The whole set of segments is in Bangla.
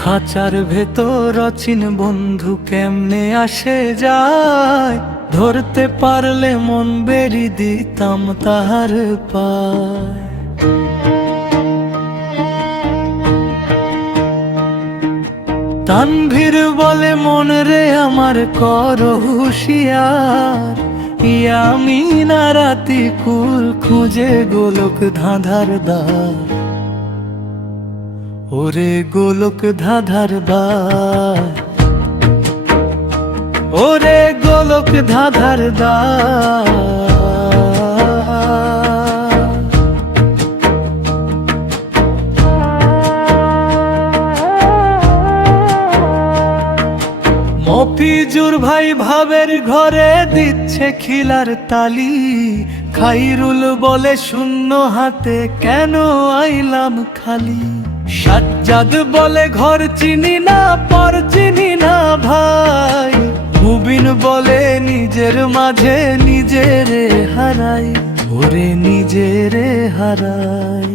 খাঁচার ভেতর অচিন বন্ধু কেমনে আসে যায়, ধরতে পারলে মন বেরি দিতাম তাহার পায়। তানভীর বলে মন রে আমার কর হুঁশিয়ার, ইয়ামিনা রাতি কুল খুঁজে গোলক ধাঁধার দ্বার। ওরে গোলক ধাঁধার দ্বার, ওরে গোলক ধাঁধার দ্বার। মফিজুর ভাই ভাবের ঘরে দিচ্ছে খিলার তালি, খাইরুল বলে শূন্য হাতে কেন আইলাম খালি। সাজ্জাদ বলে ঘর চিনি না পর চিনি না ভাই, মুবিন বলে নিজের মাঝে নিজেরে হারাই, ওরে নিজেরে হারাই।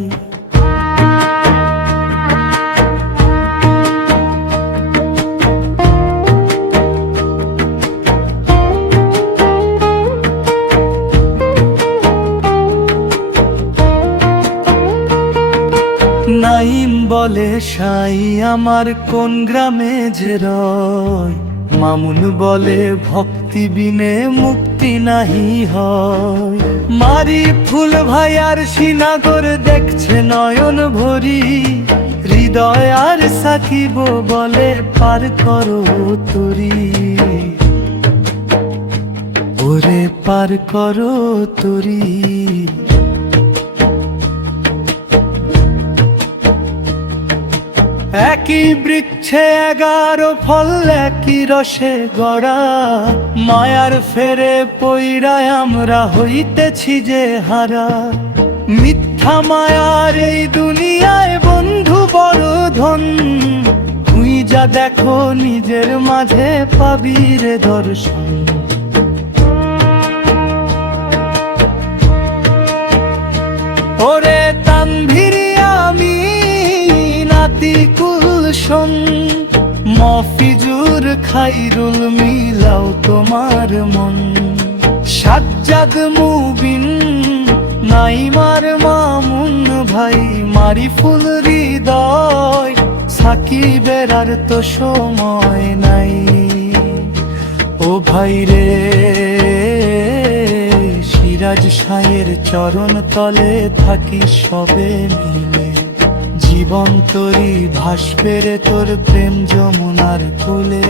নাইম বলে সাই আমার কোন গ্রামে যে রয়, মামুন বলে ভক্তি বিনে মুক্তি নাহি হয়। মারি ফুল ভাই আর শ্রীনগর দেখছে নয়ন ভরি, হৃদয় আর সাকিব বলে পার করো তরি, ওরে পার করো তরি। একই বৃক্ষে 11 ফল একই রসে গড়া, মায়ার ফেরে পইরায় আমরা হইতেছি যে হারা। মিথ্যা মায়ার এই দুনিয়ায় বন্ধু বড় ধন, তুই যা দেখো নিজের মাঝে পাবি রে দর্শন। ওরে তানভীর আমি নাতি কুলশন, মফিজুর খাইরুল মিলাও তোমার মন। সাজ্জাদ মুবিন নাইমার মামুন ভাই, মারিফুল হৃদয় সাকিবের আর তো সময় নাই। ও ভাই রে সিরাজ সাঁয়ের চরণ তলে থাকি সবে মিলে, জীবন তরি ভাসবে রে তোর প্রেম যমুনার কূলে।